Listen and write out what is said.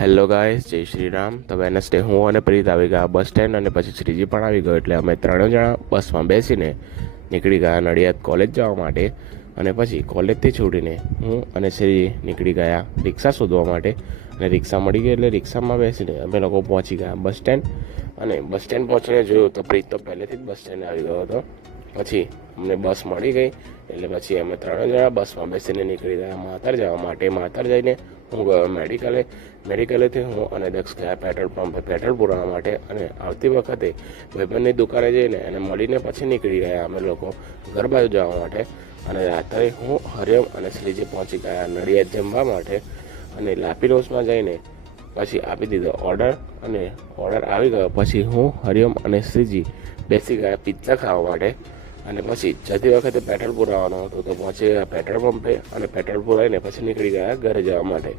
Hello guys, જય શ્રી રામ. તો Wednesday હું અને પ્રીત આવી ગયા બસ સ્ટેન્ડ અને પછી શ્રીજી પણ આવી ગયો. એટલે અમે ત્રણેય જણા બસમાં બેસીને નીકળી ગયા નડિયાદ કોલેજ જવા માટે. અને પછી કોલેજથી છૂટીને હું અને શ્રીજી નીકળી ગયા રિક્ષા શોધવા માટે. અને રિક્ષા મળી ગઈ એટલે રિક્ષામાં બેસીને અમે લોકો પહોંચી ગયા બસ સ્ટેન્ડ. અને બસ સ્ટેન્ડ પહોંચીને જોયું તો પ્રીત તો પહેલેથી જ બસ સ્ટેન્ડ આવી ગયો હતો. પછી અમને બસ મળી ગઈ એટલે પછી અમે ત્રણેય જણા બસમાં બેસીને નીકળી ગયા માતર જવા માટે. માતર જઈને હું ગયો મેડિકલેથી હું અને દક્ષ ગયા પેટ્રોલ પંપે પેટ્રોલ પુરાવા માટે. અને આવતી વખતે ભાઈબંધની દુકાને જઈને એને મળીને પછી નીકળી ગયા અમે લોકો ઘર બાજુ જવા માટે. અને રાત્રે હું હરિયમ અને શ્રીજી પહોંચી ગયા નડિયાદ જમવા માટે. અને લાપીનોસમાં જઈને પછી આપી દીધો ઓર્ડર અને ઓર્ડર આવી ગયો. પછી હું હરિયમ અને શ્રીજી બેસી ગયા પિઝા ખાવા માટે. અને પછી જતી વખતે પેટ્રોલ પુરાવાનું હતું તો પહોંચી ગયા પેટ્રોલ પંપે અને પેટ્રોલ પુરાવીને પછી નીકળી ગયા ઘરે જવા માટે.